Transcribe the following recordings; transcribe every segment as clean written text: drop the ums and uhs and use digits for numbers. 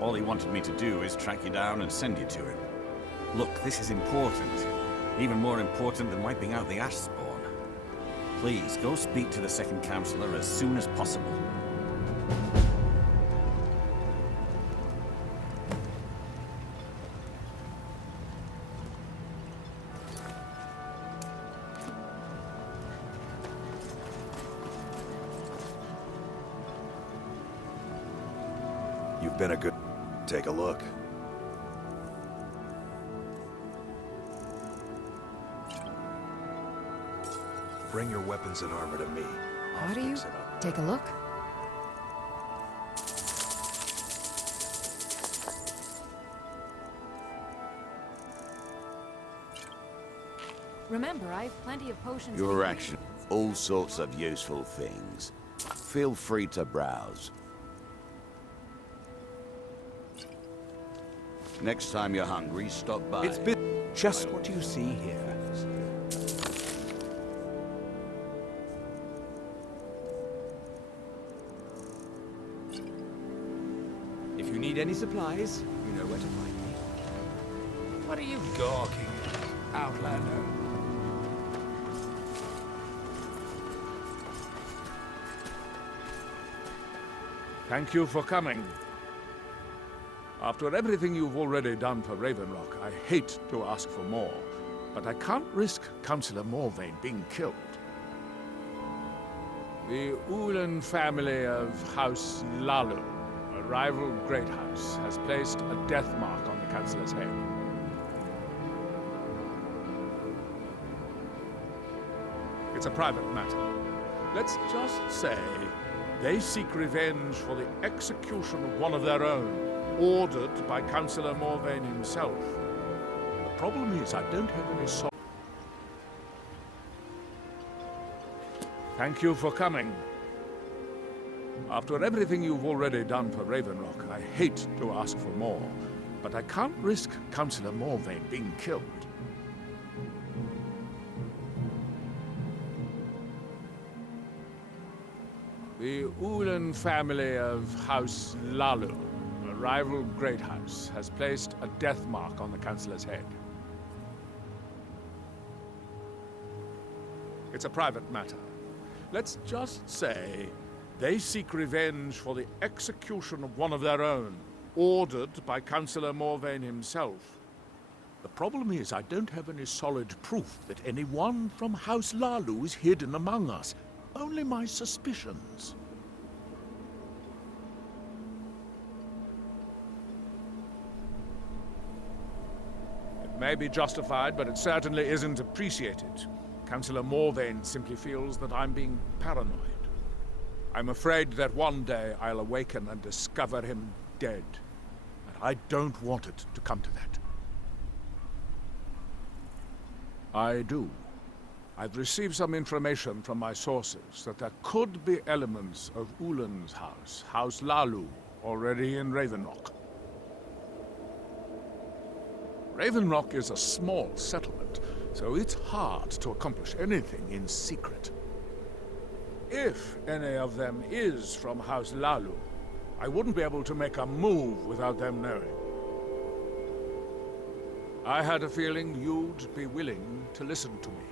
All he wanted me to do is track you down and send you to him. Look, this is important. Even more important than wiping out the Ash Spawn. Please, go speak to the second counsellor as soon as possible. You've been a good... Take a look. Bring your weapons and armor to me. How do you take a look? Remember, I have plenty of potions. Your action. All sorts of useful things. Feel free to browse. Next time you're hungry, stop by. It's been just what you see here. If you need any supplies, you know where to find me. What are you gawking at, Outlander? Thank you for coming. After everything you've already done for Ravenrock, I hate to ask for more, but I can't risk Councillor Morvayn being killed. The Ulan family of House Lalu, a rival great house, has placed a death mark on the Councillor's head. It's a private matter. Let's just say they seek revenge for the execution of one of their own, ordered by Councillor Morvayn himself. The problem is I don't have any Thank you for coming. After everything you've already done for Ravenrock, I hate to ask for more, but I can't risk Councillor Morvayn being killed. The Ulan family of House Lalu, a rival great house, has placed a death mark on the Councillor's head. It's a private matter. Let's just say they seek revenge for the execution of one of their own, ordered by Councillor Morvayn himself. The problem is I don't have any solid proof that anyone from House Lalu is hidden among us. Only my suspicions. It may be justified, but it certainly isn't appreciated. Councillor Morvayn simply feels that I'm being paranoid. I'm afraid that one day I'll awaken and discover him dead. And I don't want it to come to that. I do. I've received some information from my sources that there could be elements of Ulan's house, House Lalu, already in Ravenrock. Ravenrock is a small settlement, so it's hard to accomplish anything in secret. If any of them is from House Lalu, I wouldn't be able to make a move without them knowing. I had a feeling you'd be willing to listen to me.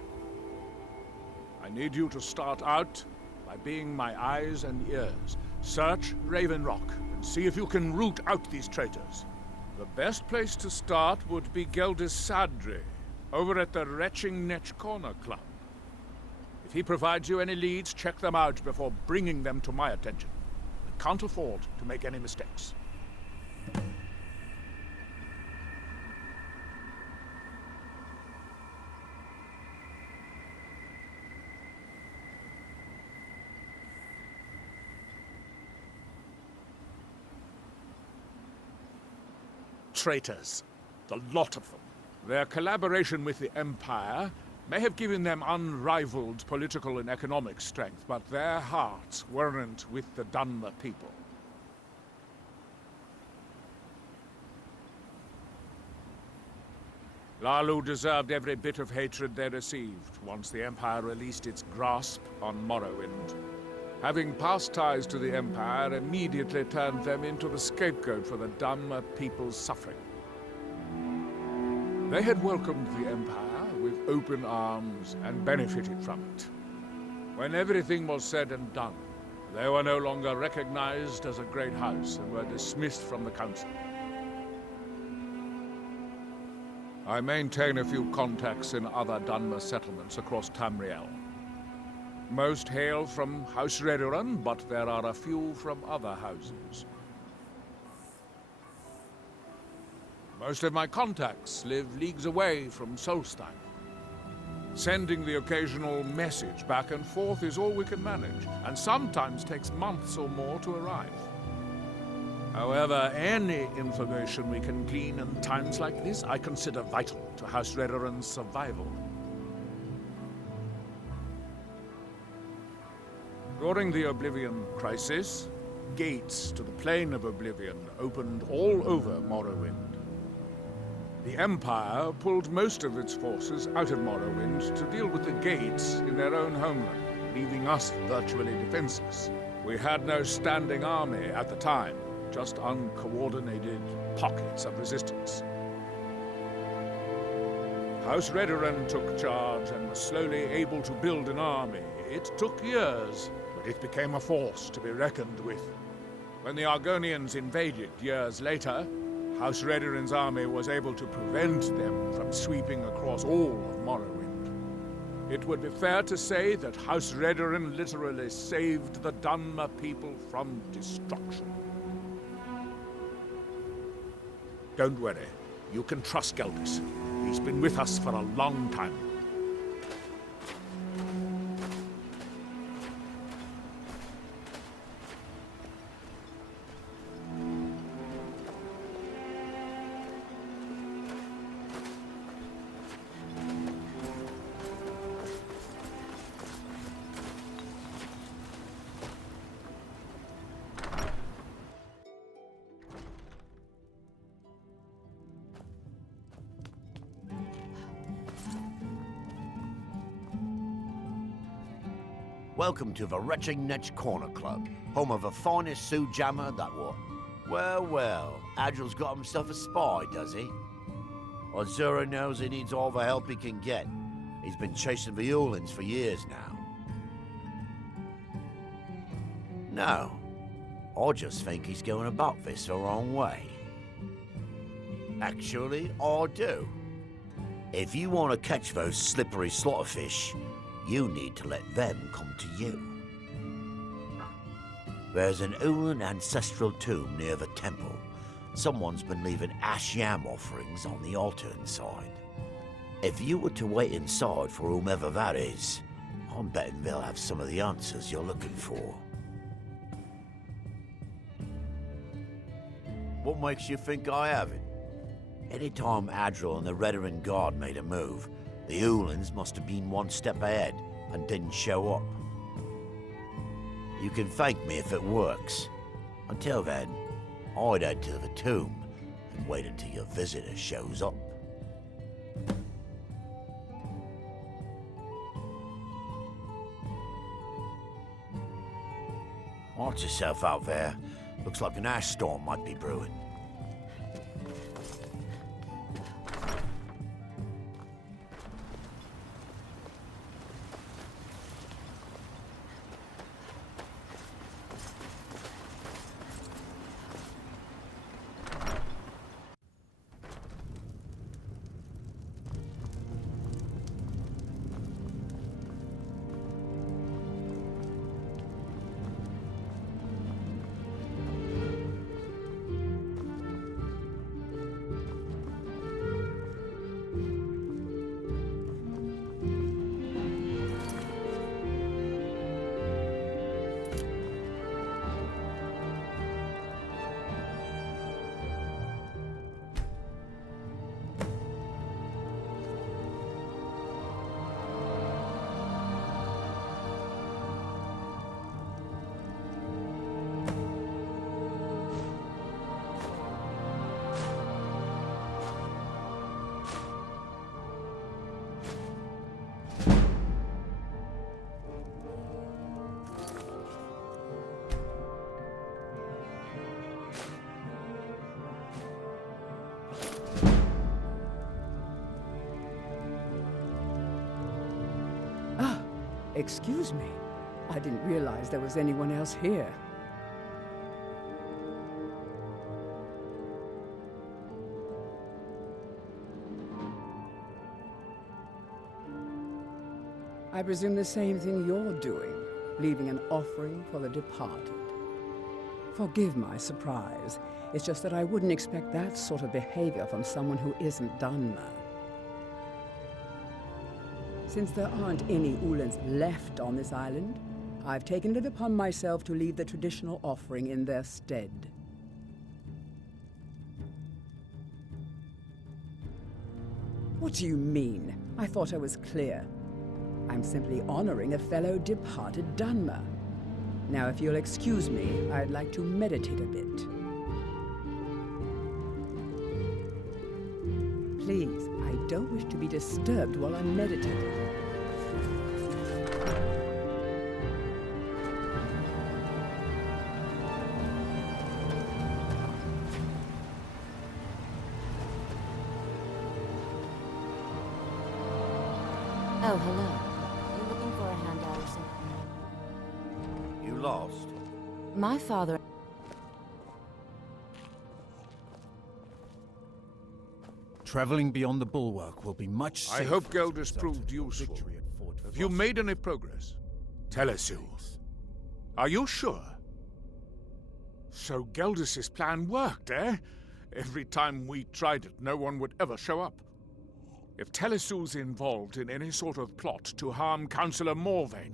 I need you to start out by being my eyes and ears. Search Ravenrock and see if you can root out these traitors. The best place to start would be Geldis Sadri, over at the Retching Netch Corner Club. If he provides you any leads, check them out before bringing them to my attention. I can't afford to make any mistakes. Traitors. The lot of them. Their collaboration with the Empire may have given them unrivaled political and economic strength, but their hearts weren't with the Dunmer people. Lalu deserved every bit of hatred they received once the Empire released its grasp on Morrowind. having past ties to the Empire, immediately turned them into the scapegoat for the Dhamma people's suffering. They had welcomed the Empire with open arms and benefited from it. When everything was said and done, they were no longer recognized as a great house and were dismissed from the council. I maintain a few contacts in other Dhamma settlements across Tamriel. Most hail from House Redoran, but there are a few from other houses. Most of my contacts live leagues away from Solstheim. Sending the occasional message back and forth is all we can manage, and sometimes takes months or more to arrive. However, any information we can glean in times like this, I consider vital to House Redoran's survival. During the Oblivion Crisis, gates to the Plane of Oblivion opened all over Morrowind. The Empire pulled most of its forces out of Morrowind to deal with the gates in their own homeland, leaving us virtually defenseless. We had no standing army at the time, just uncoordinated pockets of resistance. House Redoran took charge and was slowly able to build an army. It took years, but it became a force to be reckoned with. When the Argonians invaded years later, House Redoran's army was able to prevent them from sweeping across all of Morrowind. It would be fair to say that House Redoran literally saved the Dhamma people from destruction. Don't worry, you can trust Geldis. He's been with us for a long time. Welcome to the Retching Netch Corner Club, home of the finest Sue Jammer that what? Well, Adril's got himself a spy, does he? Azura knows he needs all the help he can get. He's been chasing the Ulins for years now. No, I just think he's going about this the wrong way. Actually, I do. If you want to catch those slippery slaughterfish, you need to let them come to you. There's an Ulin ancestral tomb near the temple. Someone's been leaving ash yam offerings on the altar inside. If you were to wait inside for whomever that is, I'm betting they'll have some of the answers you're looking for. What makes you think I haven't? Anytime Adril and the Redoran Guard made a move, the Ulins must have been one step ahead and didn't show up. You can thank me if it works. Until then, I'd head to the tomb and wait until your visitor shows up. Watch yourself out there. Looks like an ash storm might be brewing. Excuse me. I didn't realize there was anyone else here. I presume the same thing you're doing, leaving an offering for the departed. Forgive my surprise. It's just that I wouldn't expect that sort of behavior from someone who isn't Dunmer. Since there aren't any Ulans left on this island, I've taken it upon myself to leave the traditional offering in their stead. What do you mean? I thought I was clear. I'm simply honoring a fellow departed Dunmer. Now, if you'll excuse me, I'd like to meditate a bit. Please, I don't wish to be disturbed while I'm meditating. Oh, hello. You looking for a handout or something? You lost? My father... Traveling beyond the bulwark will be much safer. I hope Geldis proved useful. Victory at Fort Have you made any progress? Telesu. Are you sure? So Geldis' plan worked, eh? Every time we tried it, no one would ever show up. If Telesu's involved in any sort of plot to harm Counsellor Morvain,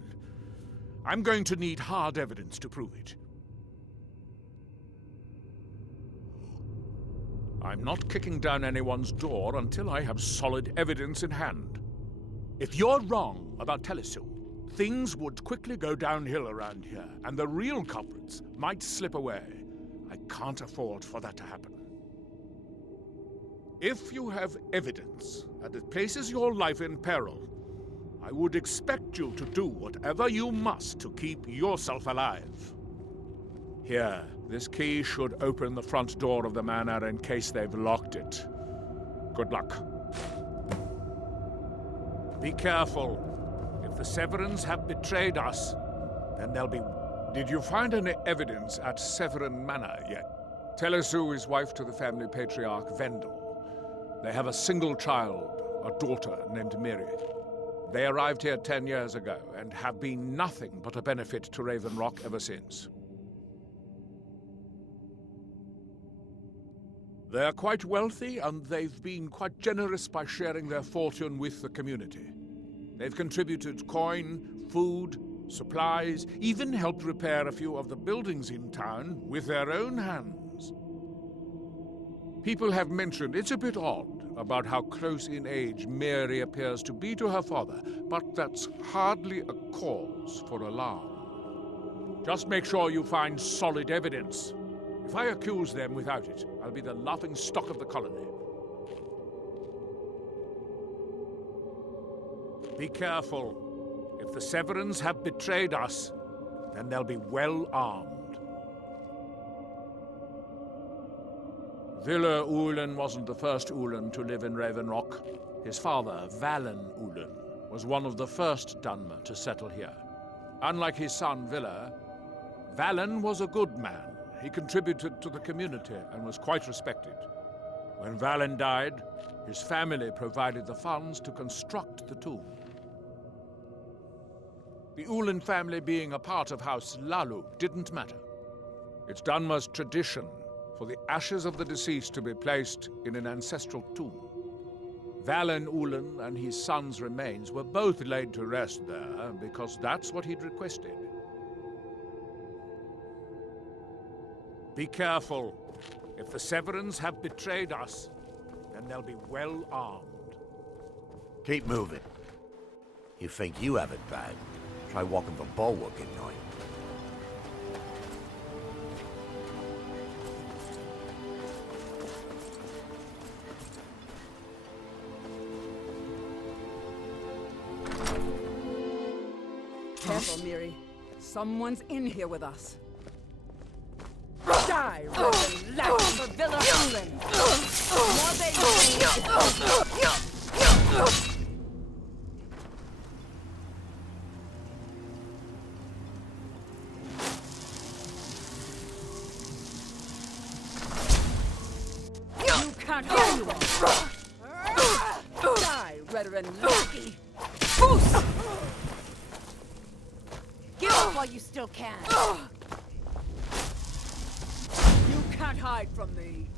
I'm going to need hard evidence to prove it. I'm not kicking down anyone's door until I have solid evidence in hand. If you're wrong about Telesu, things would quickly go downhill around here, and the real culprits might slip away. I can't afford for that to happen. If you have evidence that it places your life in peril, I would expect you to do whatever you must to keep yourself alive. Here, this key should open the front door of the manor in case they've locked it. Good luck. Be careful. If the Severins have betrayed us, then they'll be... Did you find any evidence at Severin Manor yet? Telesu is wife to the family patriarch Vendel. They have a single child, a daughter named Miri. They arrived here 10 years ago and have been nothing but a benefit to Raven Rock ever since. They're quite wealthy, and they've been quite generous by sharing their fortune with the community. They've contributed coin, food, supplies, even helped repair a few of the buildings in town with their own hands. People have mentioned it's a bit odd about how close in age Mary appears to be to her father, but that's hardly a cause for alarm. Just make sure you find solid evidence. If I accuse them without it, I'll be the laughing stock of the colony. Be careful. If the Severins have betrayed us, then they'll be well armed. Villa Ulen wasn't the first Ulen to live in Raven Rock. His father, Valen Ulen, was one of the first Dunmer to settle here. Unlike his son, Villa, Valen was a good man. He contributed to the community and was quite respected. When Valen died, his family provided the funds to construct the tomb. The Ulen family being a part of House Lalu didn't matter. It's Dunmer's tradition for the ashes of the deceased to be placed in an ancestral tomb. Valen Ulen and his son's remains were both laid to rest there because that's what he'd requested. Be careful. If the Severins have betrayed us, then they'll be well armed. Keep moving. You think you have it bad? Try walking the bulwark at night. Careful, Miri. Someone's in here with us. Die, Reverend Lalu for Villa Ulen! can't hide you. Die, veteran lackey. Boos! Give up while you still can. You can't hide from me.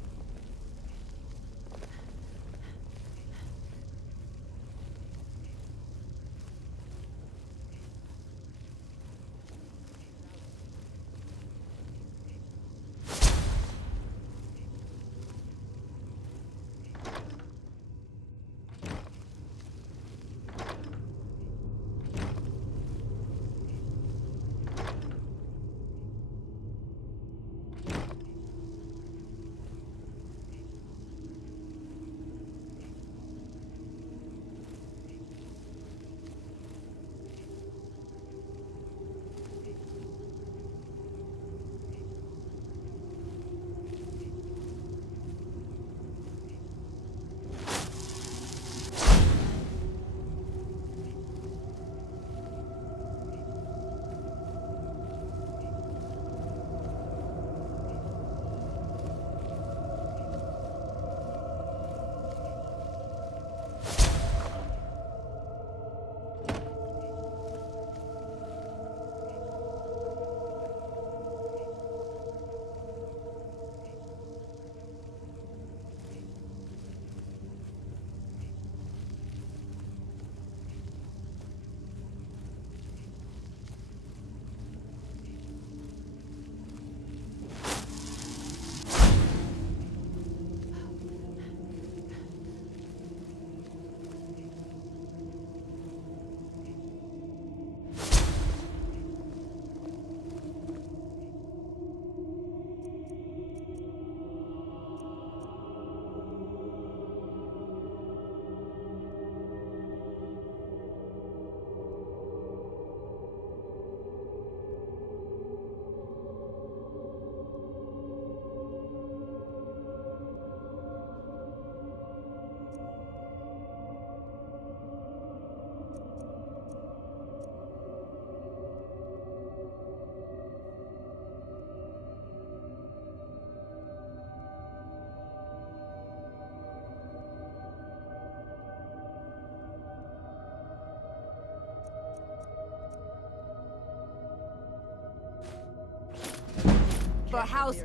For house,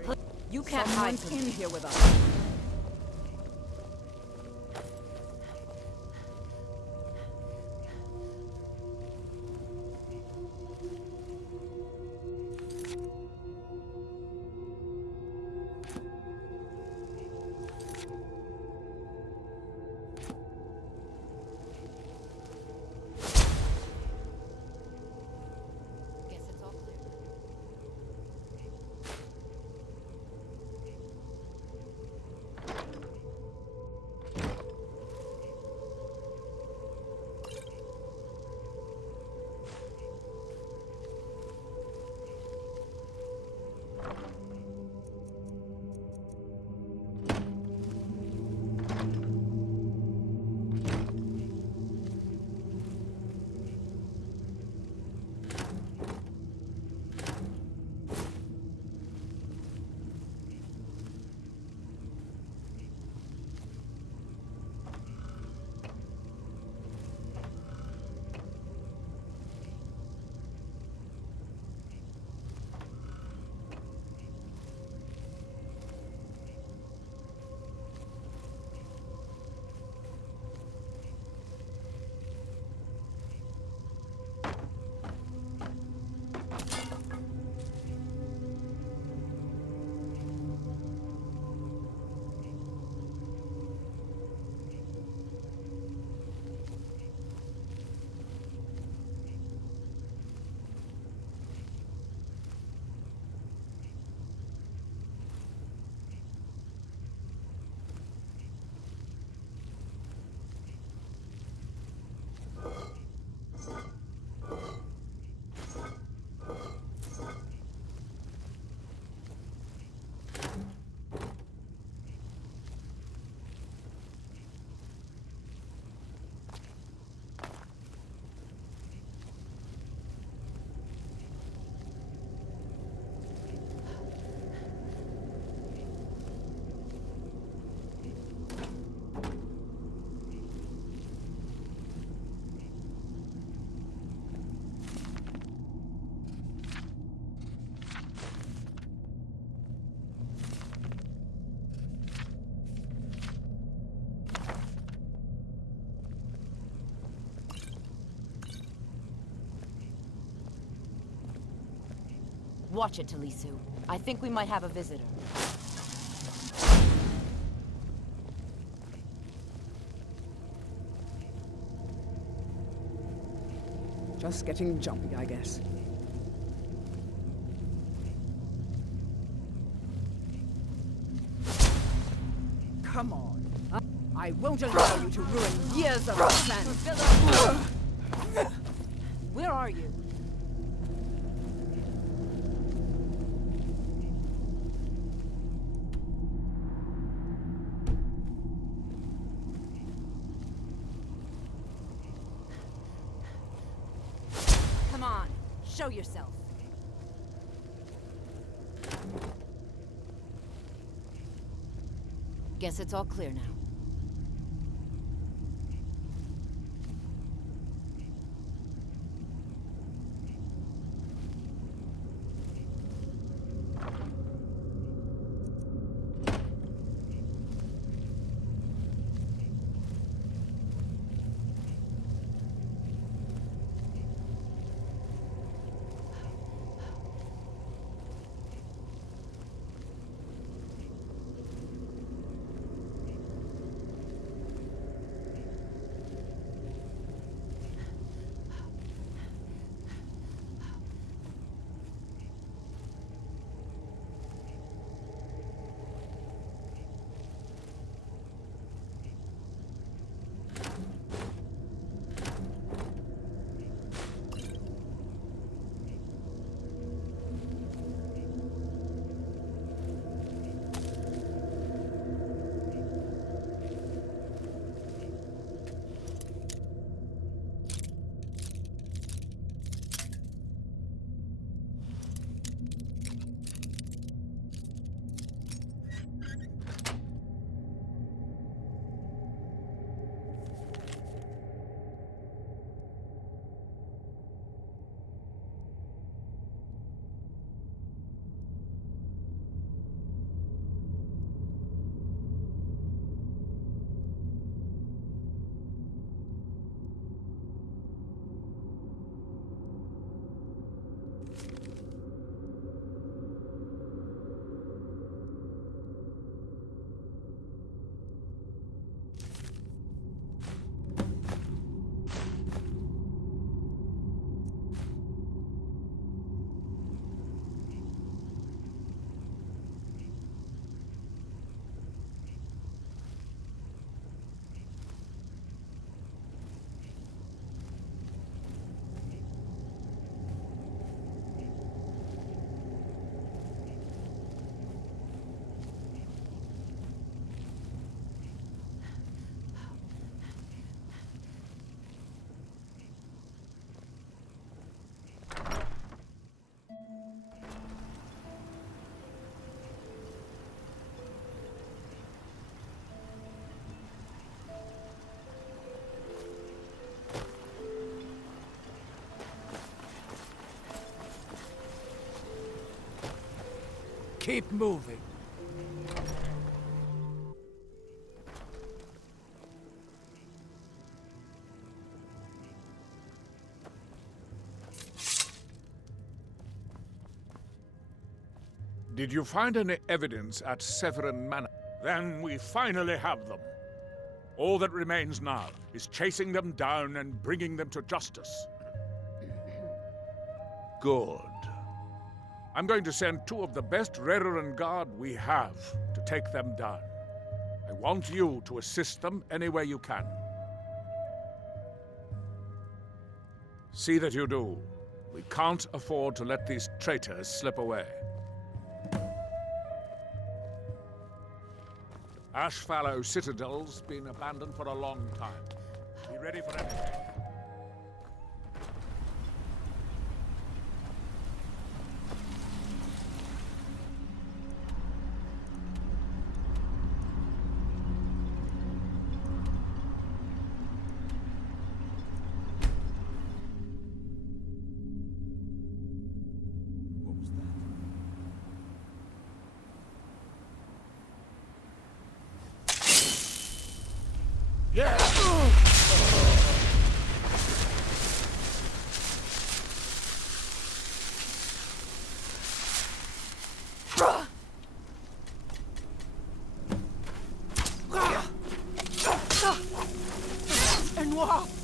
you can't hide Someone's from in me. here with us. Guess it's all clear. Watch it, Talisu. I think we might have a visitor. Just getting jumpy, I guess. Come on. I won't allow you to ruin years of planning. Where are you? Come on, show yourself. Guess it's all clear now. Keep moving. Did you find any evidence at Severin Manor? Then we finally have them. All that remains now is chasing them down and bringing them to justice. Good. I'm going to send two of the best Reverend Guard we have to take them down. I want you to assist them any way you can. See that you do. We can't afford to let these traitors slip away. Ashfallow Citadel's been abandoned for a long time. Be ready for anything. you are!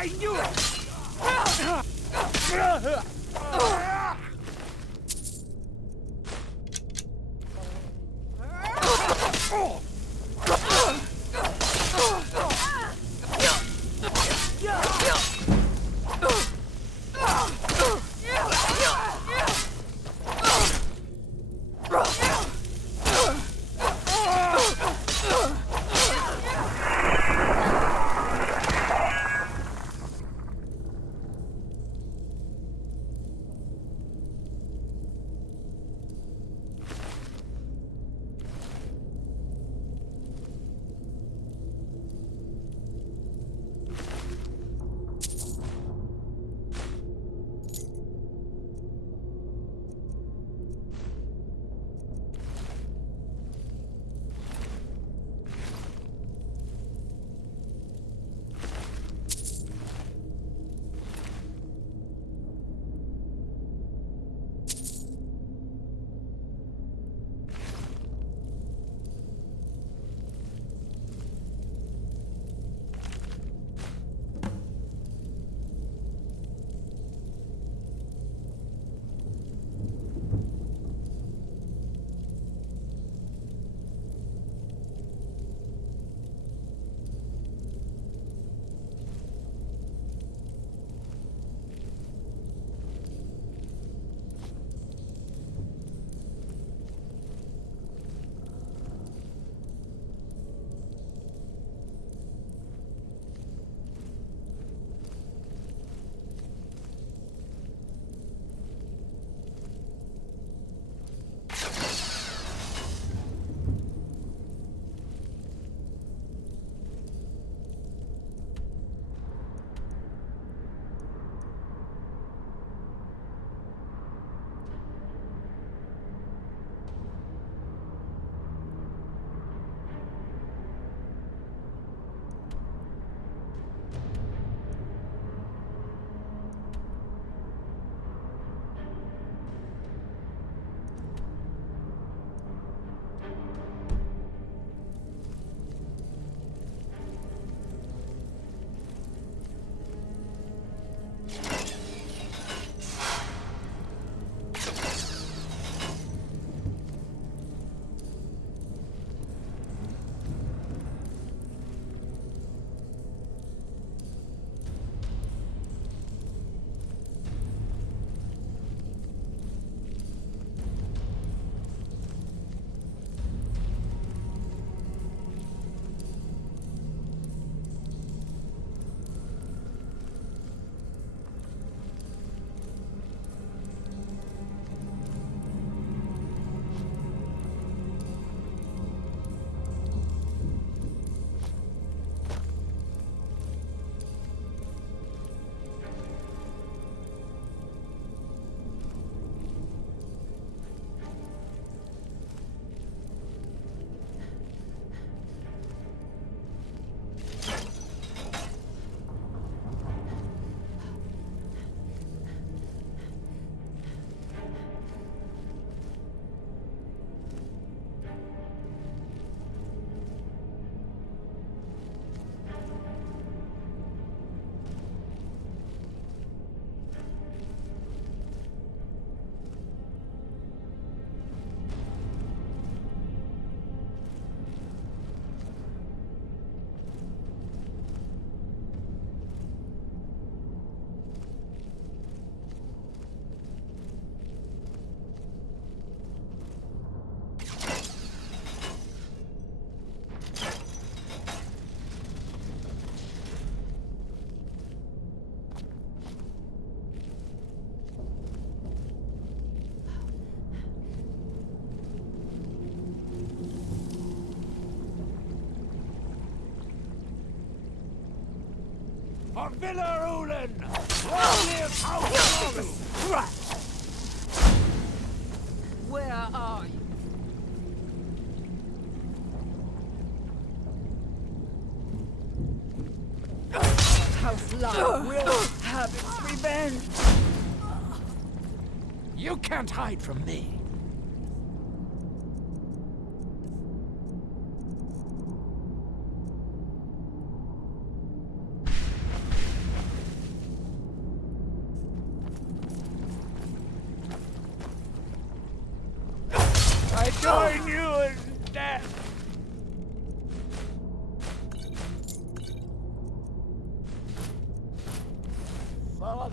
I knew it! For Villa Ulen! Long live House Lalu! Where are you? House Lalu will have its revenge. You can't hide from me. I join you in death. Father.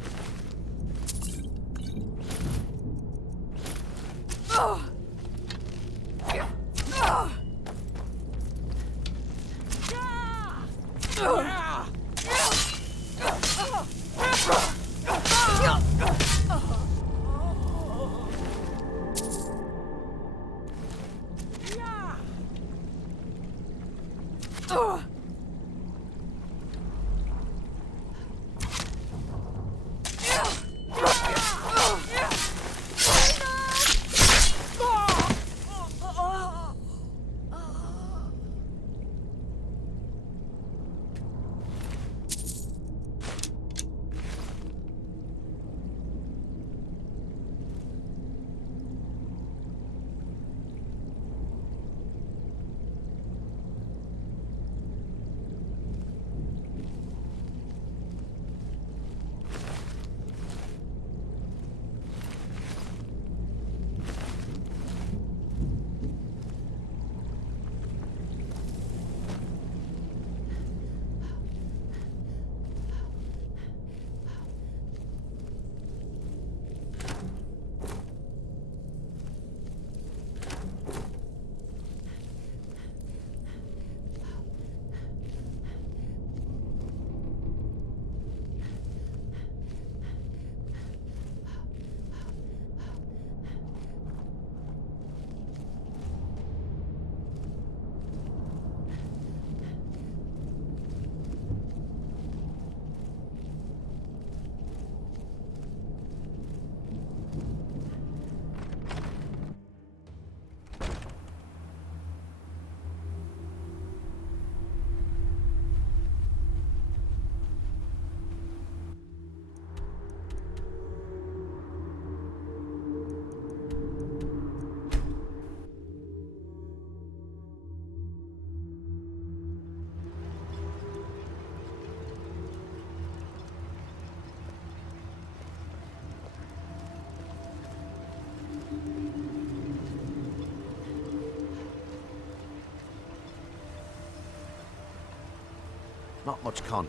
Not much con.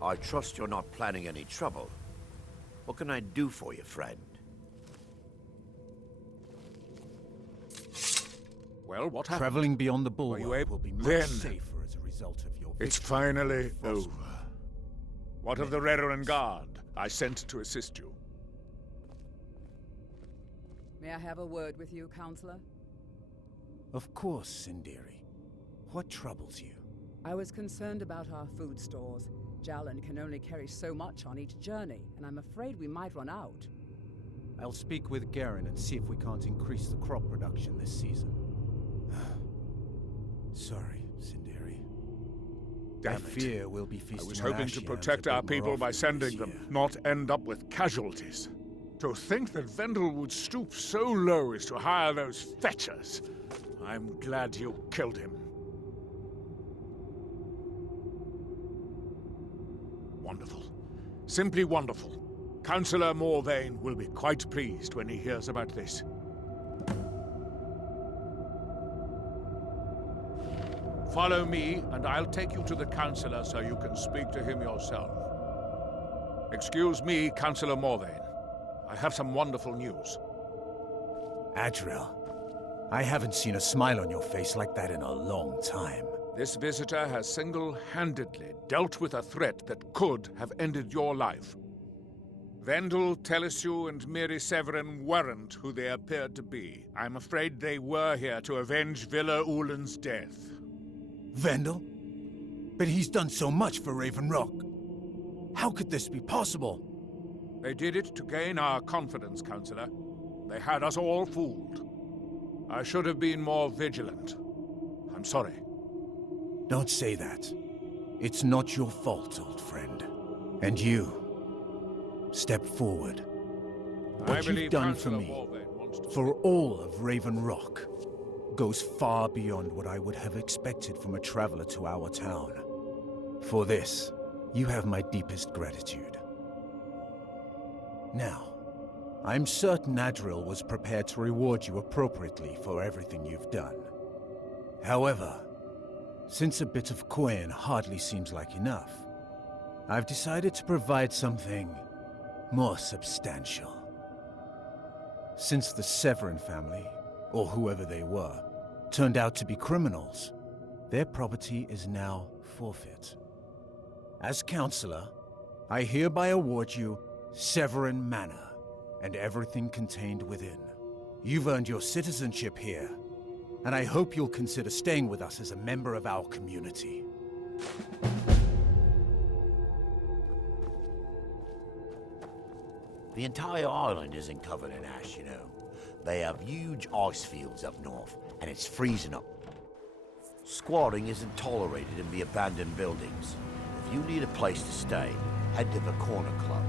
I trust you're not planning any trouble. What can I do for you, friend? Well, what happened? Traveling beyond the Were you bulwark able- will be much Then- safer as a result of your It's victory. finally over. What of the Reverend Guard I sent to assist you? May I have a word with you, Counselor? Of course, Sindiri. What troubles you? I was concerned about our food stores. Jalan can only carry so much on each journey, and I'm afraid we might run out. I'll speak with Garen and see if we can't increase the crop production this season. Sorry, Sindiri. Damn I it. fear we'll be feasting I was on hoping to Ashians protect a our bit more people by often sending this them, year. not end up with casualties. To think that Vendel would stoop so low as to hire those fetchers. I'm glad you killed him. Wonderful. Simply wonderful. Counsellor Morvain will be quite pleased when he hears about this. Follow me, and I'll take you to the Counsellor so you can speak to him yourself. Excuse me, Counsellor Morvain. I have some wonderful news. Adril, I haven't seen a smile on your face like that in a long time. This visitor has single-handedly dealt with a threat that could have ended your life. Vendel, Telesue, and Miri Severin weren't who they appeared to be. I'm afraid they were here to avenge Villa Ulen's death. Vendel? But he's done so much for Raven Rock. How could this be possible? They did it to gain our confidence, Counselor. They had us all fooled. I should have been more vigilant. I'm sorry. Don't say that. It's not your fault, old friend. And you, step forward. What you've done for me, for all of Raven Rock, goes far beyond what I would have expected from a traveler to our town. For this, you have my deepest gratitude. Now, I'm certain Adril was prepared to reward you appropriately for everything you've done. However, since a bit of coin hardly seems like enough, I've decided to provide something more substantial. Since the Severin family, or whoever they were, turned out to be criminals, their property is now forfeit. As counselor, I hereby award you Severin Manor and everything contained within. You've earned your citizenship here, and I hope you'll consider staying with us as a member of our community. The entire island isn't covered in ash, you know. They have huge ice fields up north, and it's freezing up. Squatting isn't tolerated in the abandoned buildings. If you need a place to stay, head to the Corner Club.